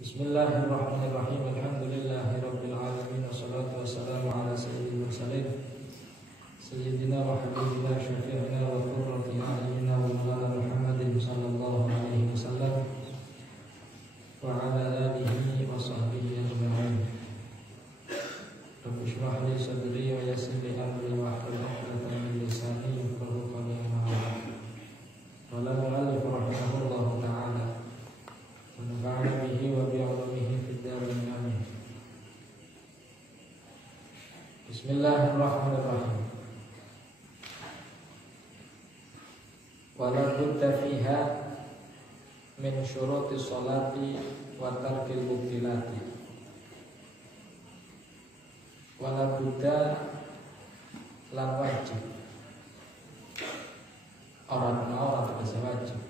Bismillahirrahmanirrahim. Alhamdulillahirabbil alamin wassalatu wassalamu ala sayyidil mursalin sayyidina wa habibina syafi'ina wa qurrati a'yunina wa maulana Muhammadin sallallahu alaihi wasallam wa ala alihi wa sahbihi ajma'in. Rabbi shrah li sadri wa yassir li amri wa hlul 'uqdatam min lisani yafqahu qawli. Qala al-mu'allif rahimahullahu ta'ala wa nafa'ana bihi wa bi'ulumihi fid dharain amin. Bismillahirrahmanirrahim. Wala budda fiha min syuruti sholati wa tarkil mubtilati. Wala budda lan wajib. Orang tegese wajib.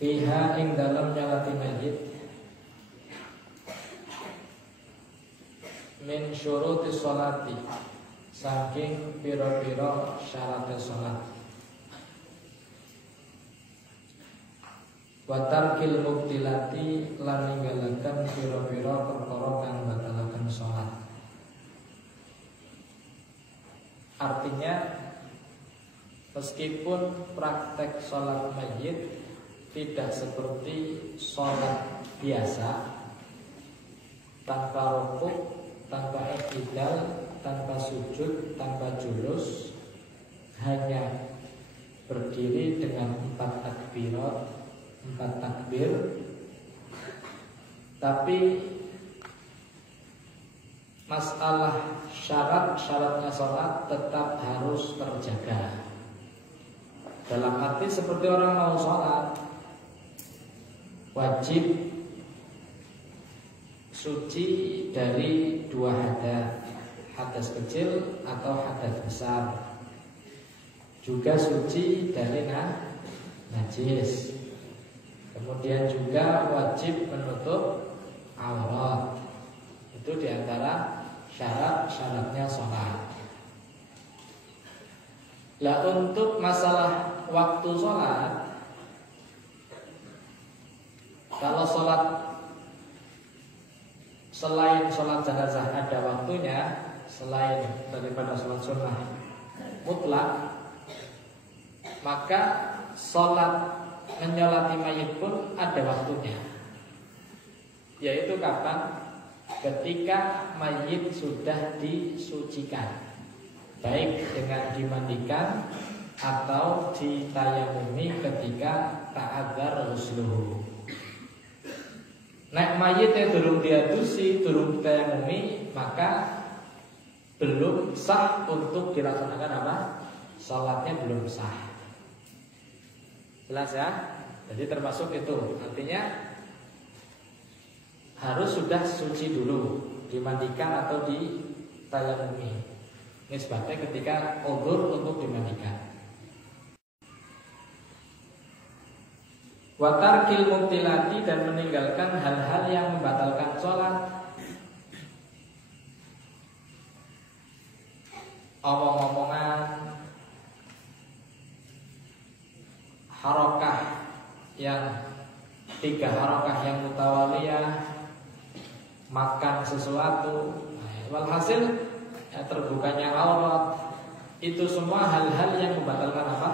Fiha ing dalam nyolati mayit min syuruti sholati saking pira-pira syaratnya sholat. Wa tarkil mubtilati lan ninggalaken pira-pira perkara kang batalaken sholat. Artinya meskipun praktek sholat mayit tidak seperti sholat biasa, tanpa rukuk, tanpa i'tidal, tanpa sujud, tanpa julus, hanya berdiri dengan 4 takbirat, 4 takbir, tapi masalah syaratnya sholat tetap harus terjaga. Dalam arti seperti orang mau sholat, wajib suci dari 2 hadas kecil atau hadas besar. Juga suci dari najis. Kemudian juga wajib menutup aurat. Itu diantara syarat-syaratnya sholat. Lah untuk masalah waktu sholat, kalau sholat selain sholat jenazah ada waktunya, selain daripada sholat sunnah mutlak, maka sholat menyolati mayit pun ada waktunya. Yaitu kapan? Ketika mayit sudah disucikan, baik dengan dimandikan atau ditayamumi ketika ta'adzar ghusluhu. Nek mayitnya durung diadusi, durung ditayamumi, maka belum sah untuk dilaksanakan apa? Salatnya belum sah. Jelas ya? Jadi termasuk itu. Artinya harus sudah suci dulu, dimandikan atau ditayamumi. Ini sebabnya ketika udzur untuk dimandikan. Wa tarkil mubtilati, dan meninggalkan hal-hal yang membatalkan sholat. Omong-omongan, harokah yang 3 harokah yang mutawaliyah, makan sesuatu, walhasil terbukanya aurat, itu semua hal-hal yang membatalkan apa?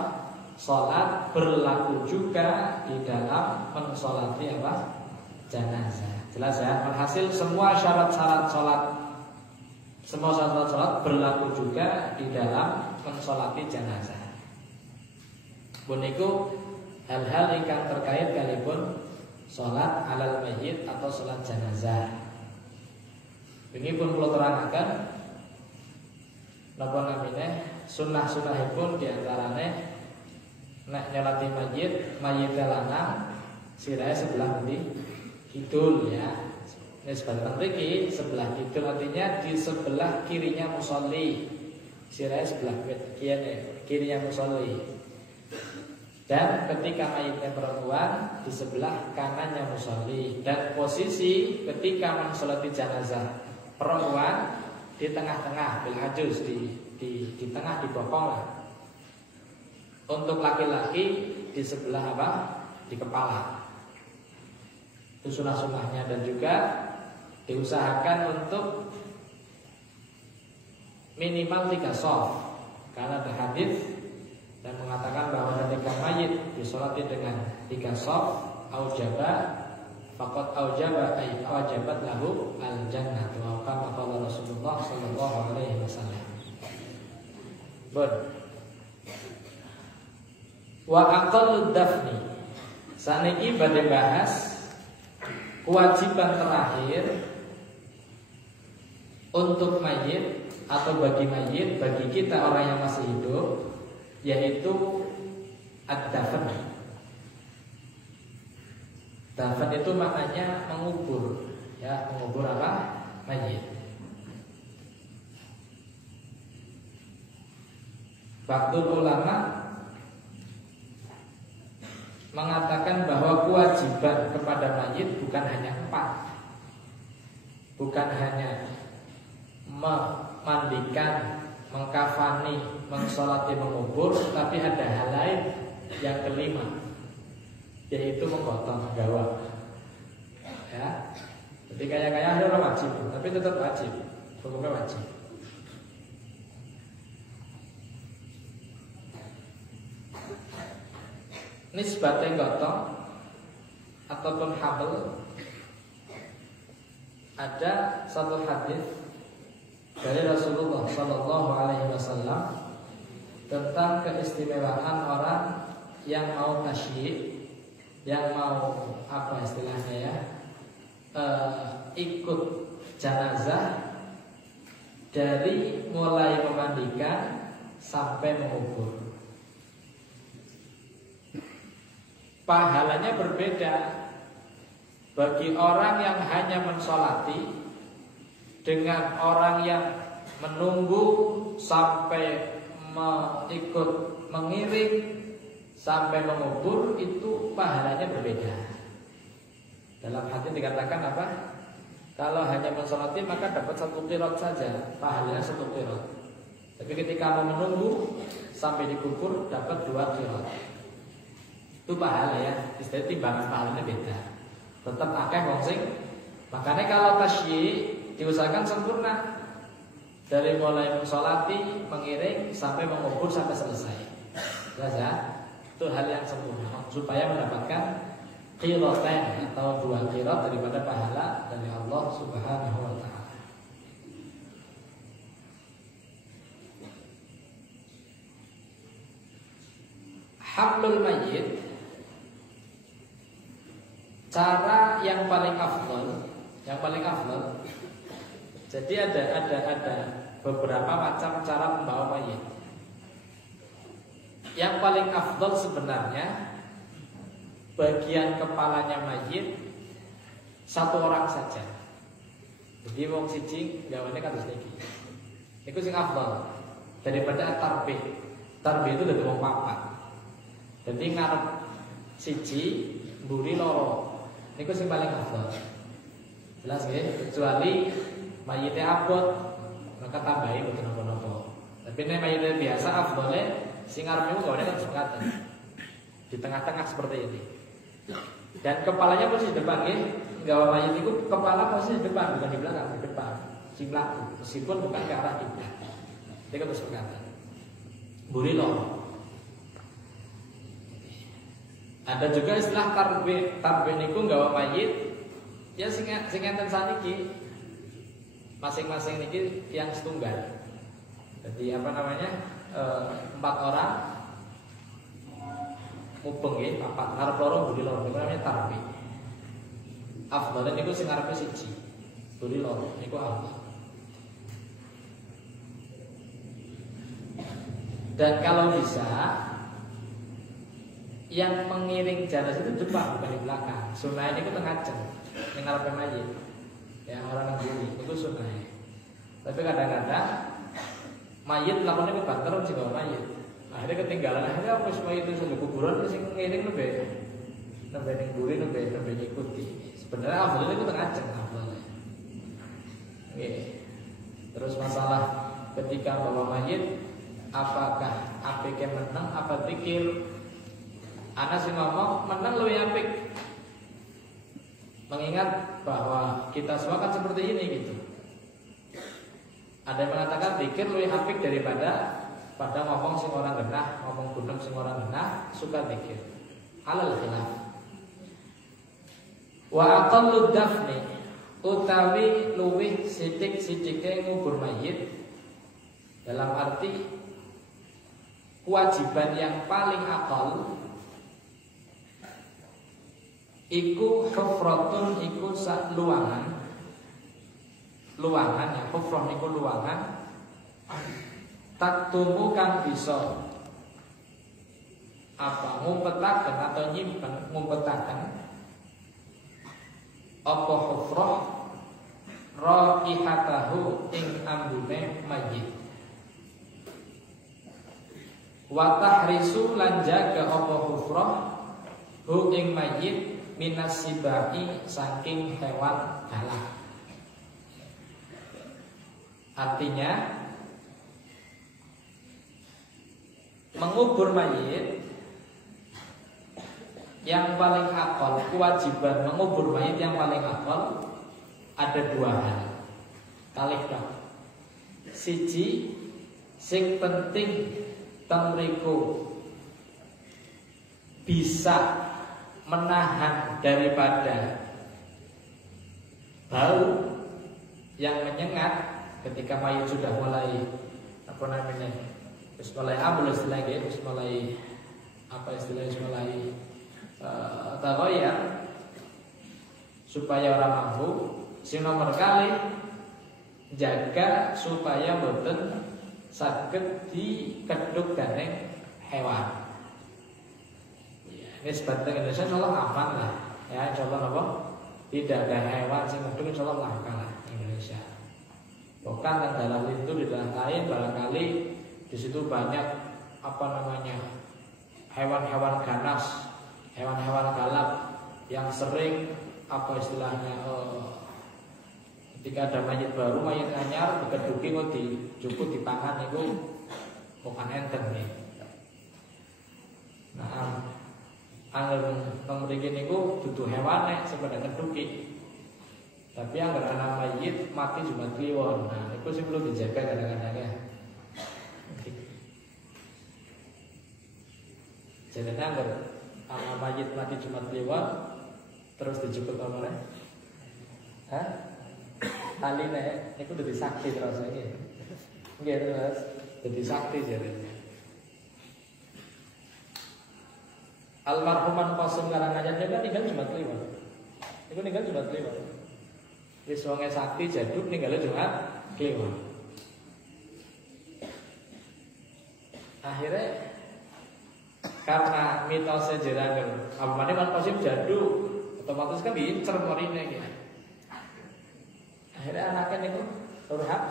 Sholat. Berlaku juga di dalam mensolati apa? Jenazah. Jelas ya? Alhasil semua syarat-syarat sholat, semua syarat sholat berlaku juga di dalam mensolati jenazah. Buniku hal-hal yang terkait kalipun sholat alal mayyit atau sholat jenazah. Ini pun perlu terangkan napa namine sunnah-sunnahipun diantarane nek nyolati mayit lanang sirahe sebelah ngendi? Kidul ya. Ini sebelah mriki sebelah kidul, artinya di sebelah kirinya musolli. Sirahe sebelah kirinya musolli. Dan ketika mayitnya perempuan di sebelah kanannya musolli. Dan posisi ketika mensolati jenazah perempuan di tengah-tengah, bil ajuz, di tengah, di bokong lah. Untuk laki-laki di sebelah apa? Di kepala. Itu sunah-sunahnya. Dan juga diusahakan untuk minimal 3 shaf, karena ada hadis dan mengatakan bahwa ketika mayit disolati dengan 3 shaf, aujaba faqad aujaba ay wajabat lahu al-jannah, wa kama qala Rasulullah sallallahu alaihi wasallam. Wa aqallu dafni, saniki badhe bahas kewajiban terakhir untuk mayit atau bagi mayit, bagi kita orang yang masih hidup, yaitu ad-dafn. Dafn itu maknanya mengubur, ya, mengubur apa? Mayit. Ba'dul ulama mengatakan bahwa kewajiban kepada mayit bukan hanya 4, bukan hanya memandikan, mengkafani, mengsolati, mengubur, tapi ada hal lain yang kelima, yaitu menggotong, menggawa. Ya, jadi kayak ada orang wajib, tapi tetap wajib, hukumnya wajib. Nisbatnya gotong ataupun habl, ada satu hadis dari Rasulullah Sallallahu Alaihi Wasallam tentang keistimewaan orang yang mau tasyik, yang mau apa istilahnya ya, ikut jenazah dari mulai memandikan sampai mengubur. Pahalanya berbeda bagi orang yang hanya mensolati dengan orang yang menunggu sampai ikut mengiring sampai mengubur, itu pahalanya berbeda. Dalam hadis dikatakan apa? Kalau hanya mensolati maka dapat 1 qirot saja, pahalanya 1 qirot. Tapi ketika mau menunggu sampai dikubur dapat 2 qirot. Itu pahala ya, istilah timbangan pahalanya beda. Tetap akeh wong sing. Makanya kalau tasyik diusahakan sempurna, dari mulai mensolati, mengiring sampai mengubur sampai selesai. Jelas ya? Itu hal yang sempurna supaya mendapatkan qirotain atau 2 qirot daripada pahala dari Allah Subhanahu wa taala. Hablul mayyit, cara yang paling afdal, jadi ada beberapa macam cara membawa mayit. Yang paling afdal sebenarnya bagian kepalanya mayit 1 orang saja. Jadi wong siji gawane kados niki. Niku sing afdal daripada tarbih. Tarbih itu dari wong 4. Jadi ngarep siji, mburi loro. Niku sing paling afdal. Jelas nggih? Kecuali mayite abot, maka tambahi mboten napa-napa. Tapi nek mayite biasa afdale sing ngarep niku gawane kan sekaten. Di tengah-tengah seperti ini. Dan kepalanya posisi depan nggih. Gawa mayit itu kepala posisi depan, bukan di belakang, di depan. Sing mlaku, meskipun bukan ke arah kiblat. Iki kan sekaten. Mburi loro. Ada juga istilah tarbih niku nggawa mayit ya sing enten saniki. Masing-masing niki yang setunggal. Jadi apa namanya? 4 orang mubeng nggih, 4 ngarep loro mburi loro niku namanya tarbih. Afdal niku sing ngarepe siji. Mburi loro niku afdal. Dan kalau bisa yang mengiring jenazah itu depan bukan di belakang. Sunah ini ku tengah jeng, yang ngarepe mayit. Ya orang ngamburi itu sunah. Tapi kadang-kadang mayit lakonnya kebanter sing gawa mayit. Akhirnya ketinggalan, akhirnya wis mayit itu sampai kuburan sing ngiring lebih ning mburi lebih ngikuti. Sebenarnya afdal itu tengah jeng afdalnya. Oke. Terus masalah ketika bawa mayit, apakah apik menang apa pikir? Ana sing ngomong menang luwih apik. mengingat bahwa kita semua kan seperti ini gitu. Ada yang mengatakan zikir lebih apik daripada pada ngomong sing orang genah, ngomong gunung sing orang genah, suka zikir. Alal khilaf. Wa aqallu dafni utawi luwih sithik-sithike ngubur mayit dalam arti kewajiban yang paling akal iku hufratun iku sak luangan ya, hufrah iku luangan tak tumbuh kang bisa apa ngumpetaken atau nyimpen ngumpetaken apa hufrah raihatahu ing ambune mayit wa tahrisu lan jaga apa hufrah hu ing mayit minas sibai saking hewan galak. Artinya mengubur mayit yang paling akal, kewajiban mengubur mayit yang paling akal ada dua hal. Kalih dong. Siji sing penting temriku bisa menahan daripada bau yang menyengat ketika mayit sudah mulai apa namanya, mulai ambil istilahnya, mulai apa istilahnya, mulai tagoyang, supaya orang mampu. Sing nomor kali jaga supaya boten saged dikeduk dening hewan. Ini sebatas Indonesia insyaallah aman lah. Ya insyaallah apa? Tidak ada hewan sing medhuk insyaallah langka lah Indonesia. Bukan dalam itu di dalam lain barangkali di situ banyak apa namanya hewan-hewan ganas, hewan-hewan galak yang sering apa istilahnya ketika ada mayit baru, mayit anyar dikeduki kok dijupuk di tangan itu bukan enten nih. Nah, angger mriki niku dudu hewane sing pada ngeduki. Tapi angger ana mayit mati Jumat Kliwon. Nah, niku sing perlu dijaga kadang-kadang ya. Jadi angger ana mayit mati Jumat Kliwon terus dijupuk omone. Hah? Taline niku dadi sakti terus iki. Nggih terus dadi sakti jarene. Almarhuman Qasim Karangajar dia kan tinggal Jumat Kliwon. Niku tinggal Jumat Kliwon. Wis wonge sakti jaduk ninggal Jumat Kliwon. Akhirnya karena mitosnya jeragen, apane Man Qasim jaduk, otomatis kan diincer morine iki. Akhirnya anaknya niku curhat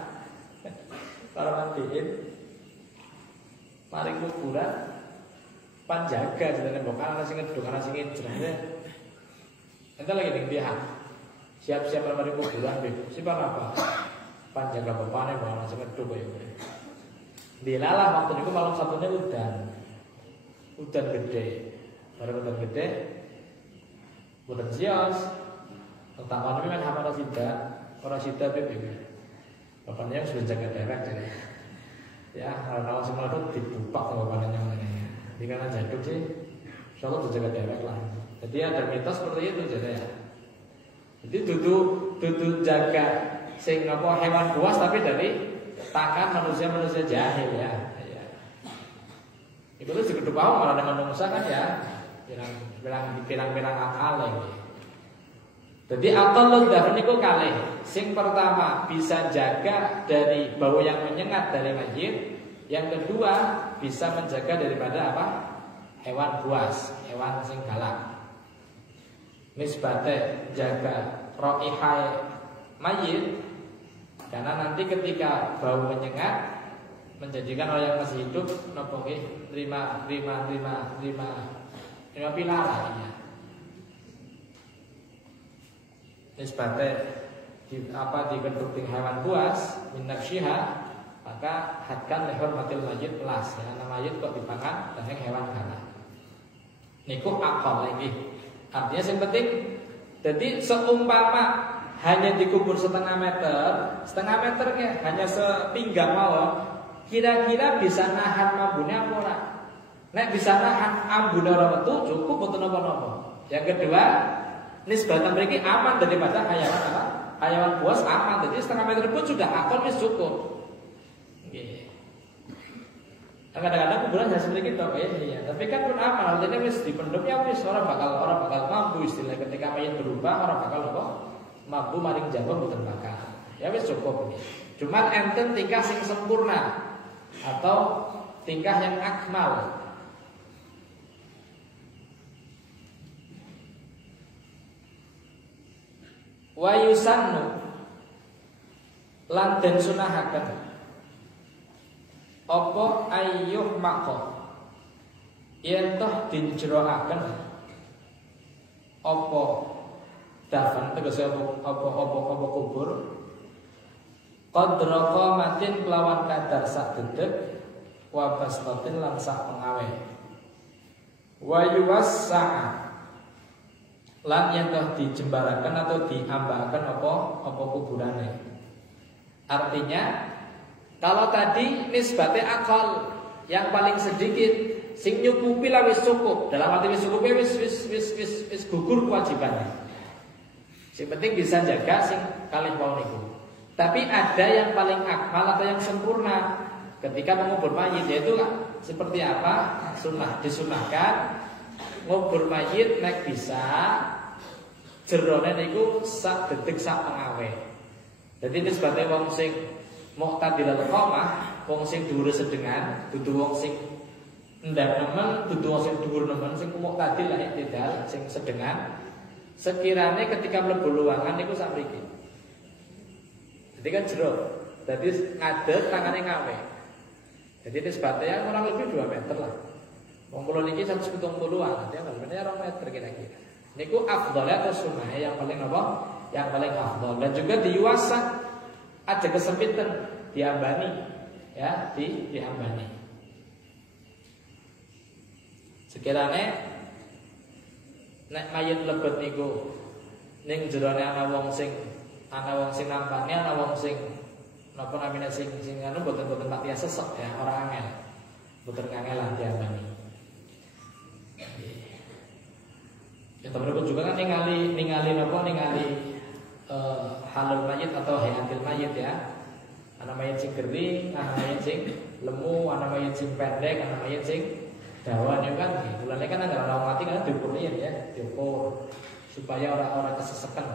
kalau mandiin mari kuburan panjaga jenenge bukan ana sing ngeduk ana sing ngincer. Ente lagi ning dia. Siap-siap mari kuburan Beb. Siapa apa? Panjaga bapane ana sing ngeduk koyo ngene. Dilalah waktu niku malam satunya udan. Udan gede. Baru udan gede. Udan sios. Pertama ini kan hama orang sida Beb. Bapaknya sudah jaga derek jadi. Ya, kalau semua itu dibupak sama bapaknya ngene. Jadi karena jaduk sih, insyaallah jaga derek lah. Jadi ada mitos seperti itu jadi ya. Jadi duduk jaga sing apa hewan buas tapi dari tangan manusia jahil ya. Itu tuh segede bawah malah ada manusia kan ya. Bilang akal ini. Jadi akal lo dah niku kalih. Sing pertama bisa jaga dari bau yang menyengat dari mayit. Yang kedua bisa menjaga daripada apa? Hewan buas, hewan sing galak. Nisbate jaga raihai mayit karena nanti ketika bau menyengat menjadikan orang yang masih hidup napa nggih lima pilar ya. Nisbate dikeduk hewan buas minyak syiha maka hadkan lehor matil mayit pelas ya, nama mayit kok dipangan dan hewan galak. Niku akal lagi. Artinya yang penting Jadi seumpama hanya dikubur setengah meter hanya sepinggang mawon, kira-kira bisa nahan mambune apa ora? Nek bisa nahan ambune ora metu cukup mboten napa-napa. Yang kedua, nisbatan mriki aman daripada hayawan apa? Hayawan buas aman. Jadi setengah meter pun sudah akon wis cukup. Nggih. Kadang-kadang kuburan hanya seperti itu, ya. Tapi kan pun aman, artinya wis dipendem ya wis orang bakal mampu istilah ketika mayat berubah orang bakal apa? Mampu maring jawab mboten bakal. Ya wis cukup ini. Cuman enten tingkah sing sempurna atau tingkah yang akmal. Wa yusannu lan den sunahaken apa ayyuh maqam yen toh dijroaken apa dafan tegese apa kubur qadra qamatin kelawan kadar sak dedeg wa bastatin lan sak pengawe wa yuwassa'a lan yen toh dijembaraken atau diambaken apa kuburane. Artinya kalau tadi nisbate akal yang paling sedikit sing nyukupi lah wis cukup. Dalam arti wis cukup wis gugur kewajibannya. Sing penting bisa jaga sing kalih wau niku. Tapi ada yang paling akmal atau yang sempurna ketika mengubur mayit, yaitu seperti apa? Disunahkan ngubur mayit nek bisa jerone niku sak detik sak pengawe. Jadi nisbate wong sing muqtadilal qamah, wong sing dhuwur sedengan, dudu wong sing ndang nemen, dudu wong sing dhuwur nemen, sing muqtadil lah tidak, sing sedengan. Sekiranya ketika mlebu luangan niku sak mriki. Jadi kan jero. Jadi ngadeg tangane ngawe. Jadi nisbatnya kurang lebih 2 meter lah. Wong kula niki 170-an, artinya bener 2 meter kira-kira. Niku afdal atau sunnah yang paling apa? Yang paling afdal. Dan juga diwasa ada kesempitan diambani, ya, diambani. Sekiranya nek mayit lebet niku ning jerone ana wong sing nampani, ana wong sing napa namine sing anu boten pati sesek ya, ora angel. Boten angel lah diambani. Ya teman-teman juga kan ningali halul mayit atau hayatil mayit ya. Ana mayit sing gering, ana mayit sing lemu, ana mayit sing pendek, ana mayit sing dawan ya kan. Mulane kan ada orang mati kan diukur ya, diukur supaya orang-orang kesesekan.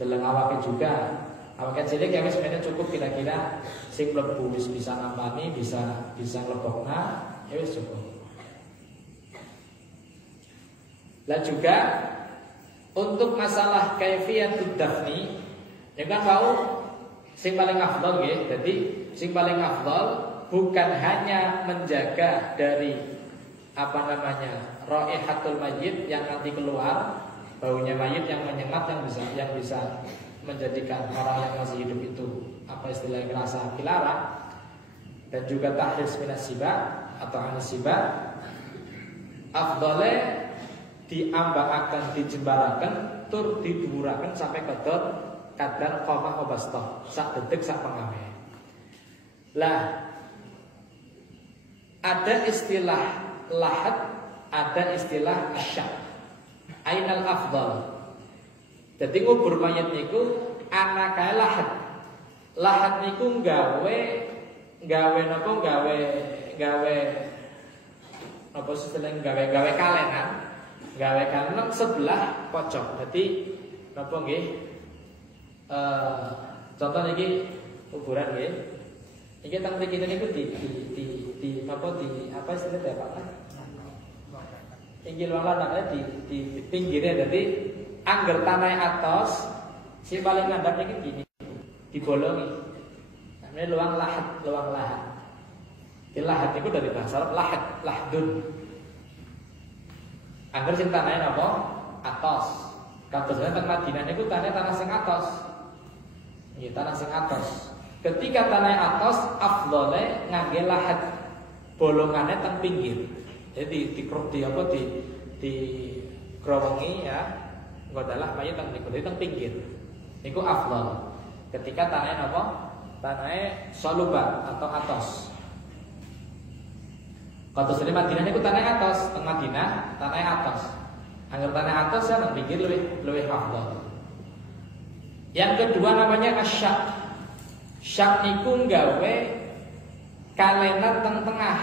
Dalam awake juga. Awake cilik ya wis cukup kira-kira sing mlebu wis bisa nampani, bisa nglebokna, ya wis cukup. Lah juga untuk masalah kaifiyatud dafni, ya kan tahu sing paling afdal nggih. Jadi sing paling afdal bukan hanya menjaga dari raihatul mayyit yang nanti keluar, baunya mayit yang menyengat yang bisa menjadikan orang yang masih hidup itu istilahnya merasa kilara, dan juga tahris minas siba atau anisiba. Afdale diambaaken, dijembaraken, tur didhuwuraken sampai kadar qamah obastah, sak detik sak pengawe. Lah ada istilah lahat, ada istilah asyab. Ainal afdal. Jadi ngubur mayat niku ana kae lahat. Lahat niku gawe kalenan. Gawe kalenan sebelah pojok. Jadi napa nggih? Contoh niki kuburan nggih. Iki teng mriki niku di apa istilahnya Pak? Inggil wala naknya di pinggirnya. Jadi angger tanah atas si paling ngandap ini gini, dibolongi. Namanya luang lahat. Di lahat itu dari bahasa Arab lahdun. Angger sing tanahnya apa? Atas. Katanya teng Madinah itu tanah sing atas. Iya, tanah sing atas. Ketika tanah atas afdhole ngangge lahat. Bolongannya teng pinggir. Jadi di growengi ya, nggodalah mayit teng mriku teng pinggir. Niku afdal. Ketika tanahnya apa? Tanahnya soluba atau atos. Kados dari Madinah niku tanahnya atos, teng Madinah tanahnya atos. Angger tanah atos ya nang pinggir luwih afdal. Yang kedua namanya asyak. Syak niku nggawe kalenan teng tengah.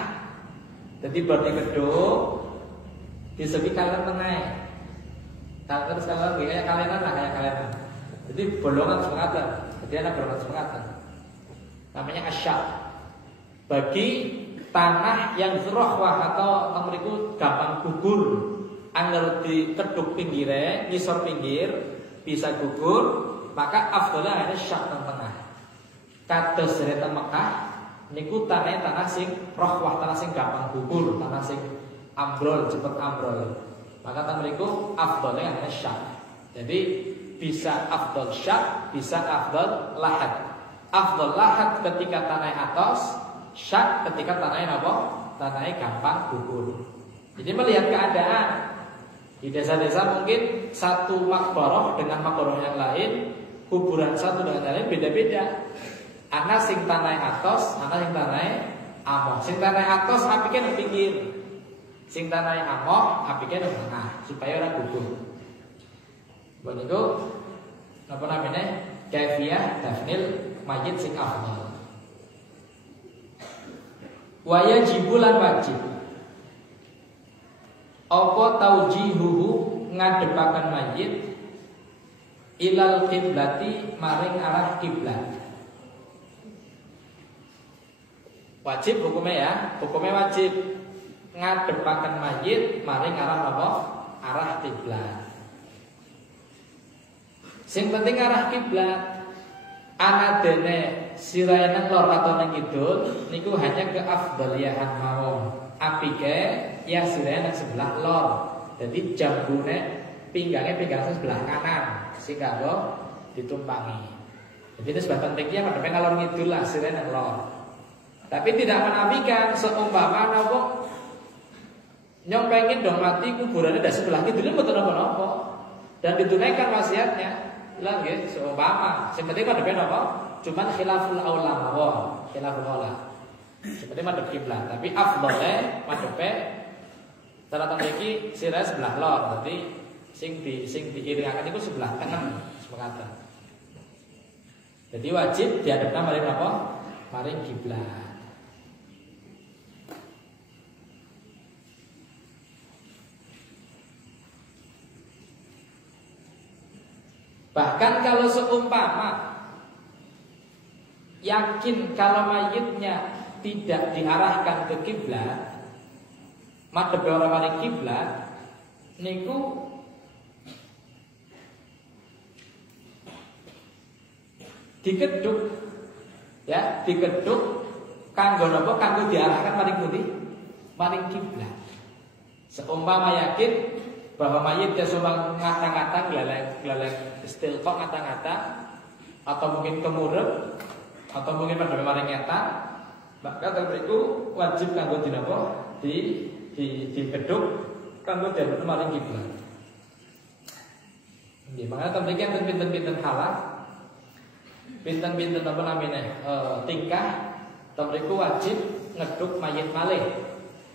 Jadi bodi gedung disebi kalenan tengah. Kalau terus kalau kayak kalenan lah kayak kalenan. Jadi bolongan semangatan. Jadi ada bolongan semangatan. Namanya asyak. Bagi tanah yang zrohwah atau temeriku gampang gugur, angger di keduk pinggirnya, ngisor pinggir bisa gugur, maka afdalnya ada syak tengah. Kados dari Mekah niku tanah sing rohwah, tanah sing gampang gugur, tanah sing ambrol, cepet ambrol. Maka temeriku afdalnya ada syak. Jadi bisa afdal syak, bisa afdal lahat. Afdal lahat ketika tanah atas, syak ketika tanahnya apa? Tanahnya gampang gugur. Jadi melihat keadaan di desa-desa mungkin satu makboroh dengan makboroh yang lain, kuburan satu dengan yang lain beda-beda. Ana sing tanah atas, ana sing tanah amoh. Sing tanah atas apike nang pinggir. Sing tanah amoh apike nang tengah supaya ora gugur. Begitu apa namanya? Kaifiyah dafnil mayit sing afdal. Wa yajibu lan wajib apa taujihuhu ngadepaken mayit ilal kiblati maring arah kiblat. Wajib hukumnya wajib ngadepaken mayit maring arah apa? Arah kiblat. Sing penting arah kiblat. Ana dene sirahe nang lor atau nang kidul niku hanya ke afdaliyahan mawon. Apike ya sirahe nang sebelah lor. Jadi jambune pinggangnya sebelah kanan sing kanggo ditumpangi. Jadi itu sebab pentingnya madhepe ngalor ngidul lah sirahe nang lor. Tapi tidak menafikan seumpama napa nyong pengen dong mati kuburannya dari sebelah kidul mboten napa-napa dan ditunaikan wasiatnya. Lah nggih seumpama sing penting madhepe napa? Cuman khilaful aula mawon, khilaful aula. Sing penting madhep kiblat, tapi afdhale madhepe cara iki sirah sebelah lor. Berarti sing diiringaken iku sebelah kanan semekaten. Jadi wajib dihadapkan maring napa? Maring kiblat. Bahkan kalau seumpama yakin kalau mayitnya tidak diarahkan ke kiblat, madhep ora maring kiblat, niku dikeduk, ya dikeduk kanggo napa? Kanggo diarahkan maring pundi? Maring kiblat. Seumpama yakin bahwa mayit kesumbang ngata-ngata gelalek istilqa ngata-ngata atau mungkin kemurep atau mungkin pada maring nyata, maka beriku wajib kanggo dinapa di beduk kanggo diarep maring kiblat. Nggih, mangga temriken pinten-pinten halal, pinten-pinten apa namanya tingkah temriku wajib ngeduk mayit malih.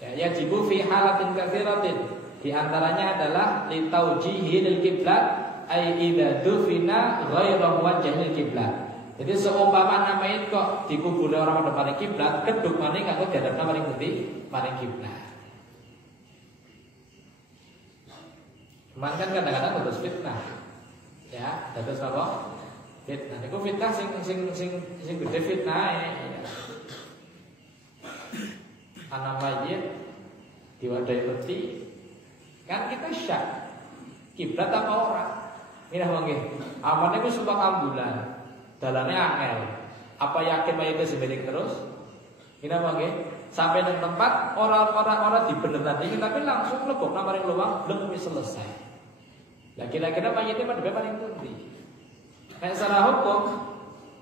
Ya yajibu fi halatin katsiratin. Di antaranya adalah litaujihil kiblat ai idza dufina ghairu wajhil kiblat. Jadi seumpama namanya kok dikubur orang pada maring kiblat, keduk maning kanggo diadepna maring pundi? Maring kiblat. Cuman kan kadang-kadang terus fitnah. Ya, terus apa? Fitnah. Niku fitnah sing gede fitnah ya. Anak mayit diwadahi peti. Kan kita syak kiblat apa orang? Minah mangke. Amane ku sumpah ambulan. Dalane angel. Apa yakin mayite sebelik terus? Minah mangke. Sampai di tempat orang-orang dibener tadi tapi langsung mlebok nang maring luwang belum wis selesai. Lah kira-kira mayite madhepe paling pundi? Nek secara hukum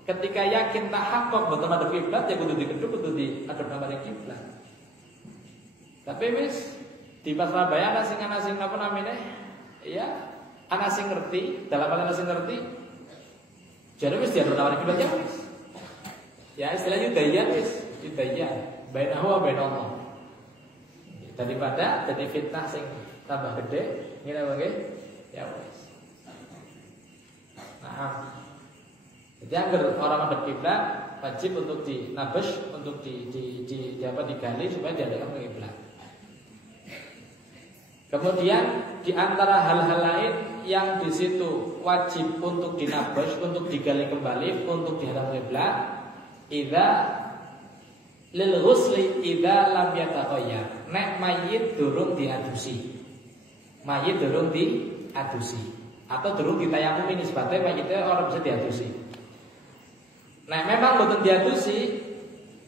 ketika yakin tak hakok boten madhep kiblat ya kudu dikedhuk kudu diadhep nang maring kiblat. Tapi wis di Surabaya sing apa namanya? Ya, ana sing ngerti, dalam hal ana sing ngerti, jadi wis dianu nawani kiblat ya wis. Ya istilahnya yudayyan wis, yudayyan bainahu wa bainallah. Daripada jadi fitnah sing tambah gede, ngene wae ya wis. Nah, jadi agar orang menghadap kiblat wajib untuk dinabash, untuk digali supaya diadakan ke kiblat. Kemudian di antara hal-hal lain yang di situ wajib untuk dinabash, untuk digali kembali, untuk dihadap kiblat, idza lil ghusli idza lam yataghayyar. Nek mayit durung diadusi. Mayit durung diadusi atau durung ditayamumi nisbate mayitnya orang bisa diadusi. Nah, memang betul diadusi,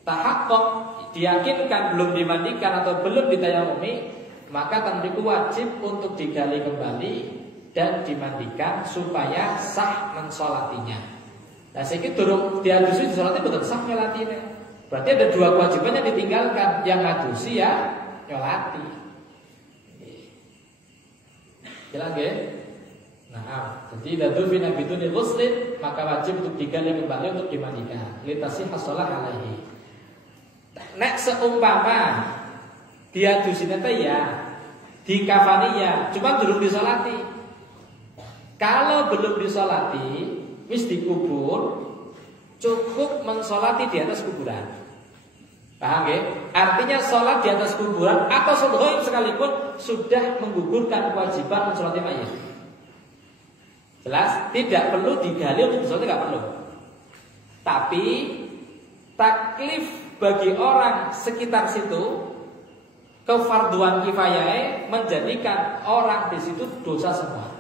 tahakkuk diyakinkan belum dimandikan atau belum ditayamumi, maka tentu wajib untuk digali kembali dan dimandikan supaya sah mensolatinya. Nah, sedikit durung diadusi disolati betul sah nyolatinya. Berarti ada dua kewajiban yang ditinggalkan, yang ngadusi ya nyolati. Jelas nggih? Nah, jadi dadu fi nabituni ghuslin, maka wajib untuk digali kembali untuk dimandikan. Litasi hasolah alaihi. Nek seumpama diadusi nanti ya, dikafani ya, cuma belum disolati. Kalau belum disolati, wis dikubur, cukup mensolati di atas kuburan. Paham ya? Artinya sholat di atas kuburan atau sholat ghaib sekalipun sudah menggugurkan kewajiban mensolati mayit. Jelas? Tidak perlu digali untuk disolati, tidak perlu. Tapi taklif bagi orang sekitar situ, kefarduan kifayah menjadikan orang di situ dosa semua,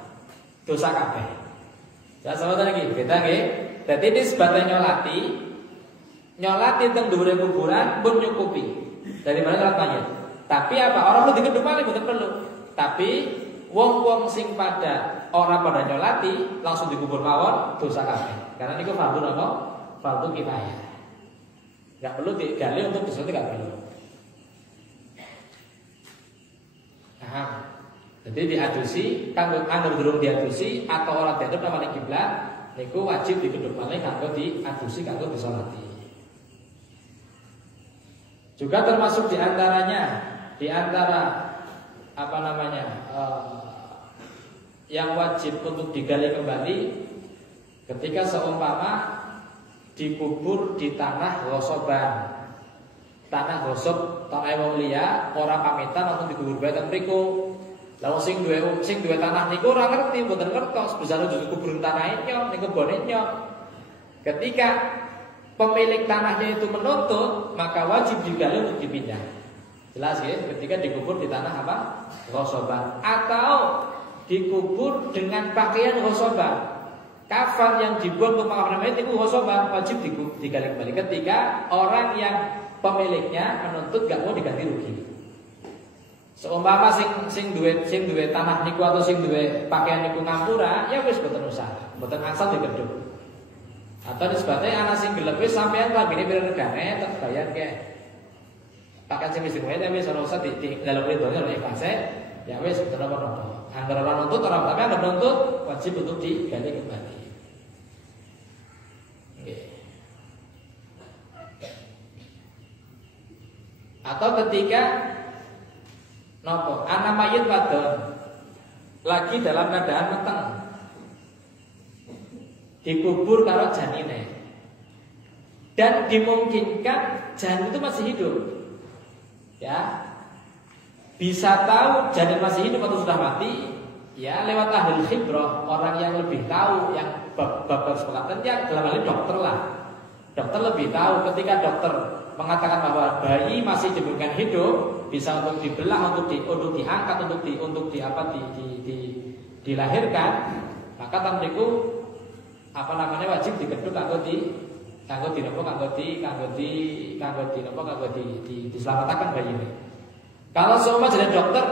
dosa kabeh. Saya sebut lagi, beda nggih. Jadi ini sebatnya nyolati teng dhuwure kuburan pun nyukupi. Dari mana sholat mayit. Tapi apa? Orang perlu dikedhep malih mboten perlu. Tapi wong-wong sing pada orang pada nyolati langsung dikubur mawon dosa kabeh. Karena niku fardhu napa? Fardhu kifayah. Enggak perlu digali untuk disolati, enggak perlu. Nah, jadi diadusi, kanggo durung diadusi atau orang diadep namanya kiblat, niku wajib dikedhep malih kanggo diadusi, kanggo disolati. Juga termasuk diantaranya, yang wajib untuk digali kembali ketika seumpama dikubur di tanah ghosoban, tanah ghosob, tanah wong liya, ora pamitan langsung dikubur bae teng mriku. Lalu sing duwe tanah niku ora ngerti, mboten ngertos, bisa dikubur tanah nyok, niku bone nyok. Ketika pemilik tanahnya itu menuntut, maka wajib digali untuk dipindah. Jelas ya? Ketika dikubur di tanah apa? Ghosoban. Atau dikubur dengan pakaian ghosoban. Kafan yang dibuat untuk makanan mayit itu ghosoban, wajib digali kembali. Ketika orang yang pemiliknya menuntut gak mau diganti rugi. Seumpama sing duwe tanah niku atau sing duwe pakaian niku ngampura, ya wis boten usah, boten asal digedhuk. Atau disebutnya anak sing gelap wis sampean lagine pira regane tak bayar ke. Pakai sing wis dibayar wis ora usah di dalam ridhonya ora ikhlas ya wis boten apa-apa. Angger ora nuntut ora tapi angger nuntut wajib untuk digali kembali. Nggih. Atau ketika nopo anak mayit wadon lagi dalam keadaan meteng, dikubur karo janine, dan dimungkinkan janin itu masih hidup, ya bisa tahu janin masih hidup atau sudah mati, ya lewat ahli khibrah, orang yang lebih tahu, yang bab sepengetahuan, ya dalam hal ini dokter lah. Dokter lebih tahu. Ketika dokter mengatakan bahwa bayi masih diberikan hidup, bisa untuk dibelah, untuk diangkat, untuk dilahirkan, maka tamriku wajib digedhuk kanggo diselamatkan bayi ini. Kalau semua jadi dokter,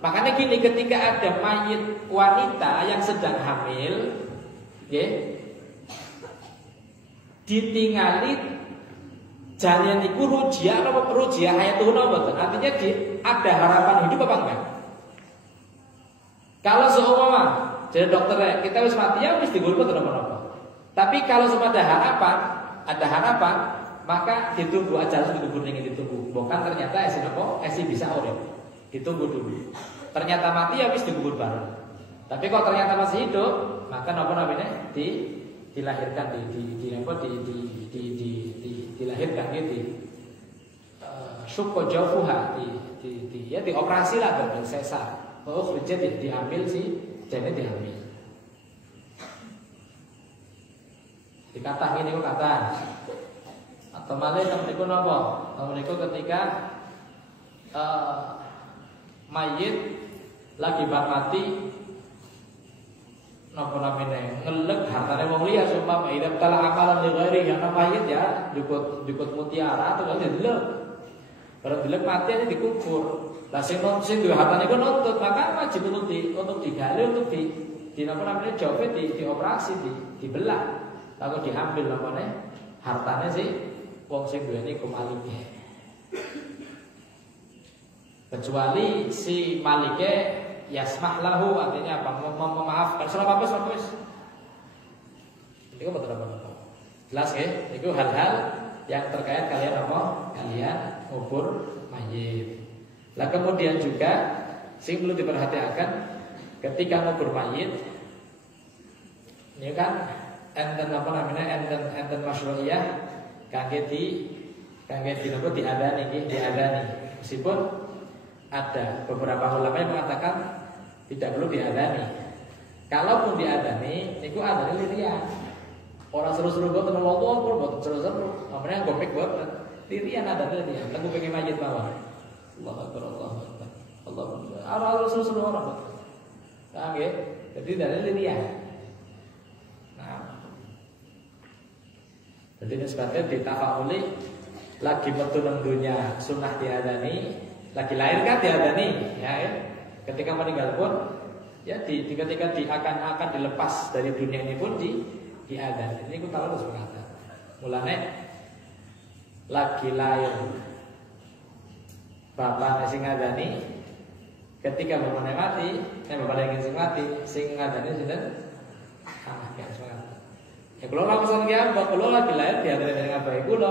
makanya gini, ketika ada mayit wanita yang sedang hamil, ditingali janin iku rujia apa rujia hayatun apa? Artinya ada harapan hidup apa enggak? Kalau seumpama Jadi dokter kita wis mati ya wis digulput napa-napa. Tapi kalau ada harapan, maka ditunggu aja dikubur ning ditunggu. Bukan ternyata esi bisa urip. Ditunggu dulu. Ternyata mati ya wis dikubur bareng. Tapi kalau ternyata masih hidup, maka napa namanya dilahirkan dilahirkan gitu. Syukur jaufuha dioperasi lah dengan sesar. Oh, jadi diambil sih, jadi diambil. Dikatah gini kok kata. Atau malah temen napa? Temen ketika mayit lagi bar mati napa namanya ngelek hartane wong liya sumpah ida tala akalan di ghairi yang mayit ya dikut mutiara atau kan delek. Barang delek mati aja dikubur. Lah sing duwe hartane ku nuntut, maka wajib untuk digali untuk di napa namanya jobe dioperasi dibelah. Lalu diambil namanya hartane sih wong sing duweni iku malike. Kecuali si malike yasmah lahu artinya apa? Memaafkan. Salah apa wis. Iku betul apa? Jelas ya? Itu hal-hal yang terkait kalian apa? Kalian ngubur mayit. Lah kemudian juga sing perlu diperhatikan ketika ngubur mayit ini kan enten apa namanya enten masyru'iyah kangge napa diadani. Meskipun ada beberapa ulama yang mengatakan tidak perlu diadani. Kalaupun diadani, itu adane lirian. Orang seru-seru buat Allah buat seru-seru. Namanya gopek buat lirian ada lirian. Tengku pengen majid bawah. Allah Akbar. Allah seru-seru orang. Paham ya? Jadi dari lirian. Nah, jadi nisbatnya ditafa'uli lagi metu nang dunya sunnah diadani. Lagi lahir kan diadani, ya. Ketika meninggal pun, ya ketika akan dilepas dari dunia ini pun diadani. Ini aku tahu harus berkata. Mulane lagi lahir, bapak sing ngadani, ketika bapaknya mati, bapak yang sing ngadani sudah, ya semangat. Ya kalau langsung dia, kalau lagi lahir diadani dengan baik kulo,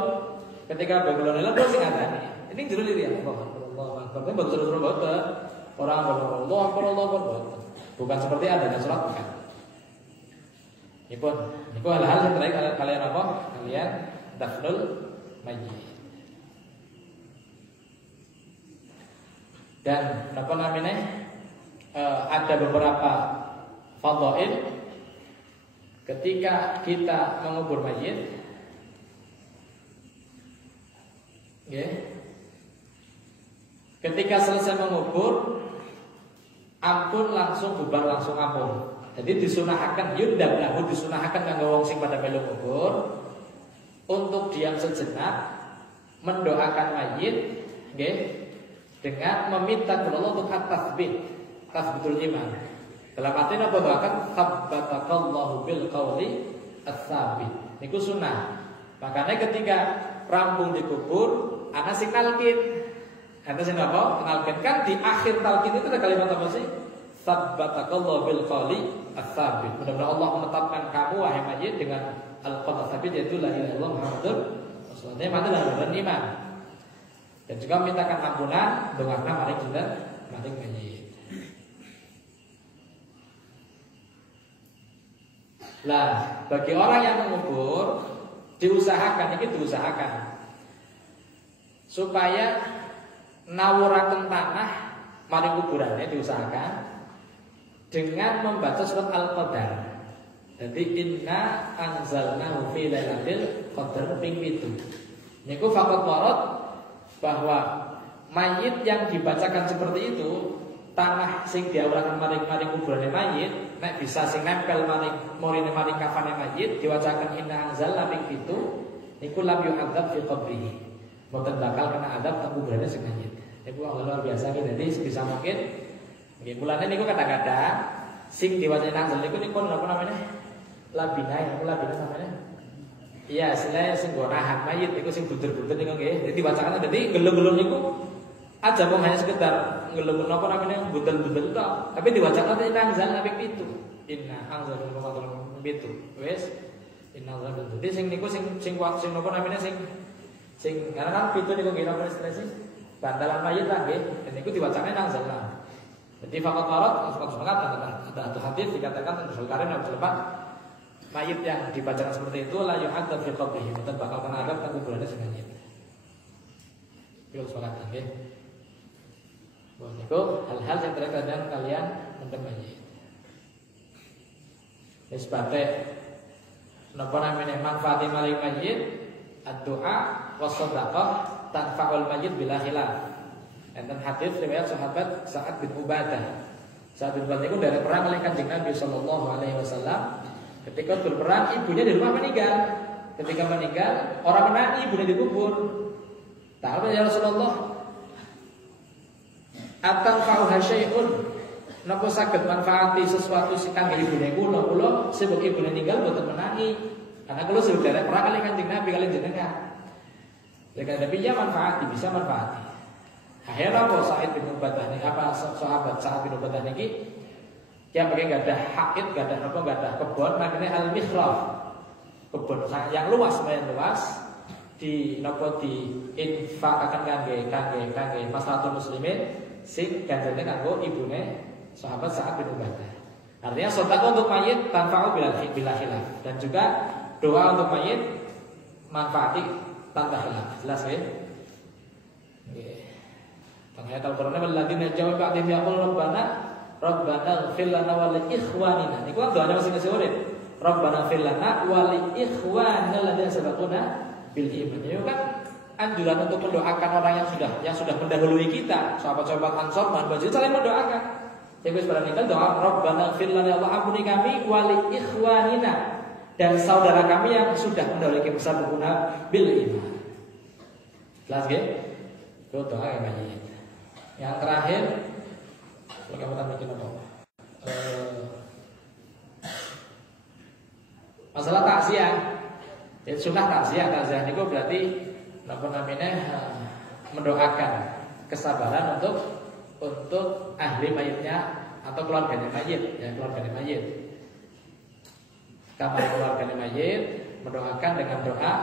ketika baik kulo nilang sing ngadani. Ini jero diri ya, Allah Akbar, betul-betul banget. Orang Allah Akbar. Bukan seperti adanya surat bukan. Ini hal-hal yang terakhir kalian apa? Kalian dafnul mayyit. Dan apa namanya? Ada beberapa fadhail ketika kita mengubur mayit. Okay. Ketika selesai mengubur, ampun langsung bubar langsung ampun. Jadi disunahkan yundab lahu disunahkan kanggo wong sing pada melu kubur untuk diam sejenak mendoakan mayit, nggih, dengan meminta kepada Allah untuk tasbitul iman. Dalam arti apa doakan tabbatakallahu bil qauli ats-tsabit. Niku sunah. Makanya ketika rampung dikubur, ana sing nalkin. Anda sing apa? Kenalkan kan di akhir talqin itu ada kalimat apa sih? Tabbatakallahu bil qauli ats-tsabit. Mudah-mudahan Allah menetapkan kamu wahai mayit dengan al-qaul ats-tsabit yaitu la ilaha illallah Muhammadur Rasulullah. Mati dalam iman. Dan juga mintakan ampunan doakan maring sinten? Maring mayit. Lah, bagi orang yang mengubur diusahakan supaya nawuraken tanah mari kuburannya diusahakan dengan membaca surat Al-Qadar. Jadi inna anzalnahu fi lailatul qadar ping 7. Niku faqat warad bahwa mayit yang dibacakan seperti itu tanah sing diawuraken maring kuburane mayit nek bisa sing nempel maring kafane mayit diwacakan inna anzalna ping 7 niku lam yu'adzab fi qabrihi. Mboten bakal kena adab teng kuburane sing mayit. Iku luar biasa iki dadi sebisa mungkin nggih mulane niku kadang-kadang sing diwaca nanggal niku apa namanya? Labina namanya. Iya, istilahnya sing go nahan mayit niku sing bunder-bunder niku nggih. Dadi bacakan dadi gelem-gelem niku aja mau hanya sekedar gelem apa namanya bunder-bunder tok, tapi diwacakan nanggal apik itu. inna anzalnahu Ramadan itu wes inna anzalnahu. Jadi sing niku sing napa namine sing karena kan itu niku kira prestasi bantalan mayit lah nggih. Dan niku diwacane anzalnahu. Jadi fakat marot masuk semangat ada hadis dikatakan Rasul Karim yang berlepas mayit yang dibacakan seperti itu la yu'adzab fi qabrihi dan bakal kena azab kan kuburannya sing mayit. Yo salat nggih. Bon niku hal-hal yang terkadang kalian mendem mayit. Nisbate napa namanya manfaati maring mayit ad-du'a was shadaqah tanfa'ul mayit bila khilaf. Enten hadis riwayat sahabat Sa'ad bin Ubadah. Sa'ad bin Ubadah itu dari perang oleh Kanjeng Nabi sallallahu alaihi wasallam. Ketika berperang ibunya di rumah meninggal. Ketika meninggal orang menangi ibunya dikubur. Ta'ala ya Rasulullah atanfa'uha syai'un. Napa saged manfaati sesuatu sing kangge ibune kula sebab ibune ninggal boten menangi. Karena kula sudah derek perang kali Kanjeng Nabi kali jenengan. Lek Nabi ya manfaati, bisa manfaati. Akhirnya apa Sa'id bin Ubadah niki apa sahabat Sa'id bin Ubadah niki dia pakai gak ada hakit, gak ada apa, gak ada kebun namanya al-mikhraf. Kebun yang luas, lumayan luas di napa di infak akan kangge maslahatul muslimin sing ganjarane kanggo ibune sahabat Sa'ad bin Ubadah. Artinya sedekah untuk mayit tanfa'u bila khilaf dan juga doa untuk mayit manfaati tanpa khilaf. Jelas ya? Nggih. Ayat Al-Qur'an walladzina ja'u ba'dihim yaqulu Rabbana ighfir lana wa li ikhwanina. Niku kan doanya masing-masing urip. Rabbana ighfir lana wa li ikhwanina alladziina sabaquna bil iman. Itu kan anjuran untuk mendoakan orang yang sudah mendahului kita, sahabat-sahabat Ansor dan Muhajirin saling mendoakan. Jadi pada nikah doa Rabbana ighfir lana ya Allah ampuni kami wa li ikhwanina dan saudara kami yang sudah mendahului kita sabaquna bil iman. Jelas nggih? Itu doa yang banyak. Yang terakhir kalau kamu tambah bikin apa? Masalah takziah. Jadi sunnah takziah itu berarti apa namanya mendoakan kesabaran untuk ahli mayitnya atau keluarganya mayit, ya keluarganya mayit. Kamar keluarganya mayit mendoakan dengan doa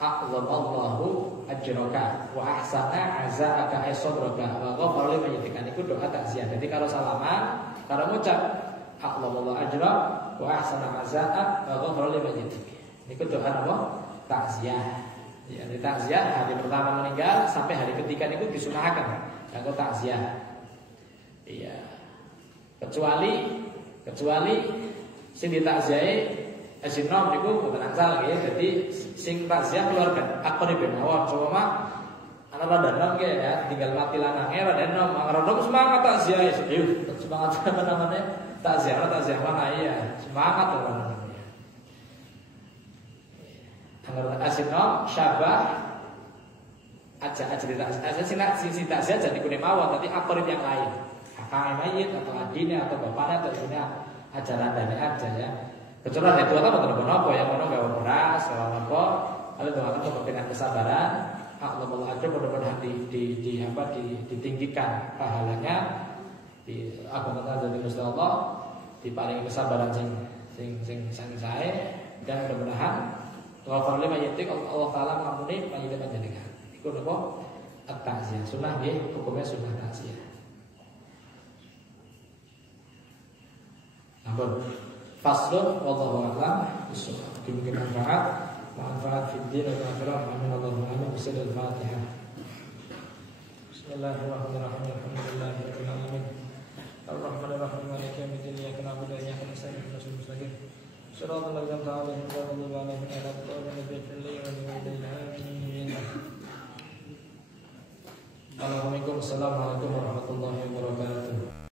A'adhallahu ajraka wa ahsana azaaka aisodraka wa ghafara liman yatika. Itu doa takziah. Jadi kalau salaman, kalau ngucap A'adhallahu ajrak wa ahsana azaaka wa ghafara liman yatika. Itu doa apa? Takziah. Ya, di takziah hari pertama meninggal sampai hari ketiga itu disunahkan. Kanggo takziah. Iya. Kecuali sing ditakziahi Asinom niku boten angsal nggih. Jadi sing takziah keluarga akone ben awak cuma ana rada nggih ya, tinggal mati lanange rada nom, rada semangat takziah. Yuk, semangat apa namanya? Takziah mana iya. Semangat to namanya. Angger asinom syabah aja sing takziah jadi kune mawon, tapi aktor yang lain. Kakak mayit atau adine atau bapaknya atau ibunya ajaran dane aja ya. Kecuali ada dua apa apa yang mana gawe beras, gawe apa, kalau doakan untuk dengan kesabaran, Allah aja mudah-mudahan ditinggikan pahalanya, di agama dari Gusti Allah, diparingi kesabaran sing saya dan mudah-mudahan ghafar lima yatik Allah Taala ngampuni panjenengan panjenengan. Iku napa? At-ta'ziyah. Sunah nggih, hukumnya sunah ta'ziyah. Ampun. Faslun wallahu a'lam bishawab. Mungkin manfaat fiddin dan akhirah. Amin Allahumma amin. Bismillahirrahmanirrahim. Bismillahirrahmanirrahim. Alhamdulillahirabbil alamin. Arrahmanirrahim. Maliki yaumiddin. Iyyaka na'budu wa iyyaka nasta'in. Ihdinas siratal mustaqim. Shiratal ladzina an'amta 'alaihim ghairil maghdubi 'alaihim waladdallin. Assalamualaikum warahmatullahi wabarakatuh.